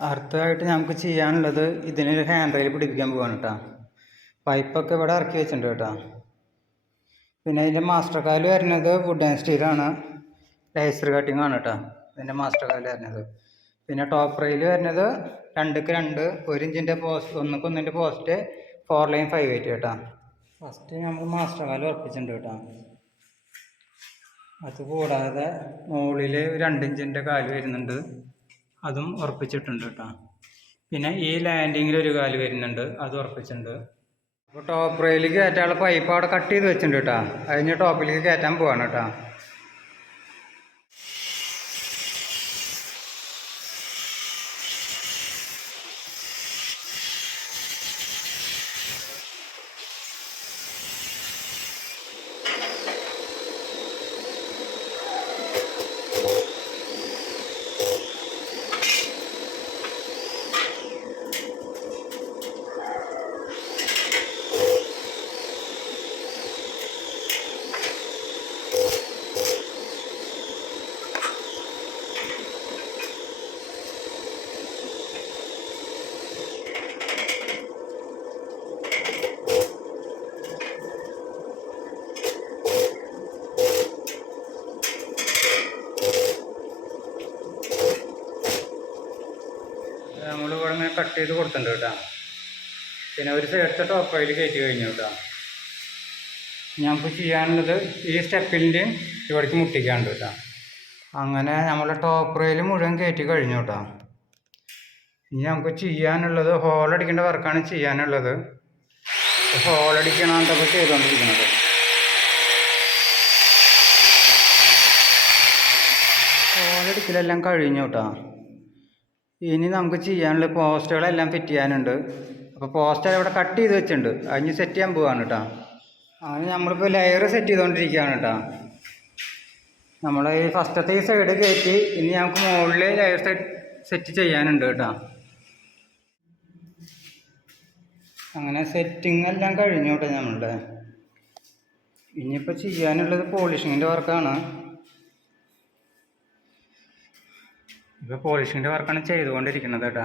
അടുത്തതായിട്ട് നമുക്ക് ചെയ്യാനുള്ളത് ഇതിനൊരു ഹാൻഡ് റെയിൽ പിടിപ്പിക്കാൻ പോവാണ് കേട്ടോ. പൈപ്പൊക്കെ ഇവിടെ ഇറക്കി വെച്ചിട്ടുണ്ട് കേട്ടോ. പിന്നെ അതിന്റെ മാസ്റ്റർ കാൽ വരുന്നത് വുഡ് ആൻഡ് സ്റ്റീലാണ് ലേസർ കട്ടിംഗ് ആണ് കേട്ടോ. ഇതിന്റെ മാസ്റ്റർ കാൽ വരുന്നത്. പിന്നെ ടോപ്പ് റെയിൽ വരുന്നത് രണ്ടുക്ക് രണ്ട് ഒരു ഇഞ്ചിന്റെ പോസ്റ്റ് ഒന്നുക്ക് ഒന്നിന്റെ post four line five eight കേട്ടോ. ഫസ്റ്റ് നമ്മൾ മാസ്റ്റർ കാൽ ഉറപ്പിച്ചിട്ടുണ്ട് കേട്ടോ. അത് കൂടാതെ മുകളിൽ രണ്ട് ഇഞ്ചിന്റെ കാൽ വരുന്നുണ്ട്. അതും ഉറപ്പിച്ചിട്ടുണ്ട് കേട്ടോ. പിന്നെ ഈ ലാൻഡിങ്ങിൽ ഒരു കാൽ വരുന്നുണ്ട് അത് ഉറപ്പിച്ചിട്ടുണ്ട്. അപ്പോൾ ടോപ്പ് റെയിലേക്ക് കയറ്റാനുള്ള പൈപ്പ് അവിടെ കട്ട് ചെയ്ത് വെച്ചിട്ടുണ്ട് കേട്ടോ. അതിന് ടോപ്പിലേക്ക് കയറ്റാൻ പോവാണ് കേട്ടോ. നമ്മൾ ഇവിടെ ഇങ്ങനെ കട്ട് ചെയ്ത് കൊടുത്തിട്ടുണ്ട് കേട്ടോ. പിന്നെ ഒരു സൈഡത്തെ ടോപ്പ് റെയിൽ കയറ്റി കഴിഞ്ഞു കേട്ടോ. ഞമ്മക്ക് ചെയ്യാനുള്ളത് ഈ സ്റ്റെപ്പിന്റെയും ഇവിടേക്ക് മുട്ടിക്കാണ്ട് കേട്ടോ. അങ്ങനെ നമ്മൾ ടോപ്പ് റെയിൽ മുഴുവൻ കയറ്റി കഴിഞ്ഞു കേട്ടോ. ഇനി നമുക്ക് ചെയ്യാനുള്ളത് ഹോളടിക്കേണ്ട വർക്കാണ് ചെയ്യാനുള്ളത്. ഹോളടിക്കണം എന്തൊക്കെ ചെയ്തുകൊണ്ടിരിക്കുന്നത് ഹോളടിക്കലെല്ലാം കഴിഞ്ഞു കേട്ടോ. ഇനി നമുക്ക് ചെയ്യാനുള്ള പോസ്റ്ററുകളെല്ലാം ഫിറ്റ് ചെയ്യാനുണ്ട്. അപ്പോൾ പോസ്റ്റർ ഇവിടെ കട്ട് ചെയ്ത് വെച്ചിട്ടുണ്ട്. അതിന് സെറ്റ് ചെയ്യാൻ പോവാണ് കേട്ടോ അങ്ങനെ നമ്മളിപ്പോൾ ലെയർ സെറ്റ് ചെയ്തുകൊണ്ടിരിക്കുകയാണ് കേട്ടോ നമ്മൾ ഈ ഫസ്റ്റത്തെ ഈ സൈഡ് കയറ്റി ഇനി നമുക്ക് മുകളിൽ ലെയർ സെറ്റ് ചെയ്യാനുണ്ട് കേട്ടോ അങ്ങനെ സെറ്റിംഗ് എല്ലാം കഴിഞ്ഞു കേട്ടോ നമ്മളുടെ. ഇനിയിപ്പോൾ ചെയ്യാനുള്ളത് പോളിഷിങ്ങിന്റെ വർക്കാണ് ഇപ്പോൾ പോളിഷിന്റെ വർക്കാണ് ചെയ്തുകൊണ്ടിരിക്കുന്നത് കേട്ടോ.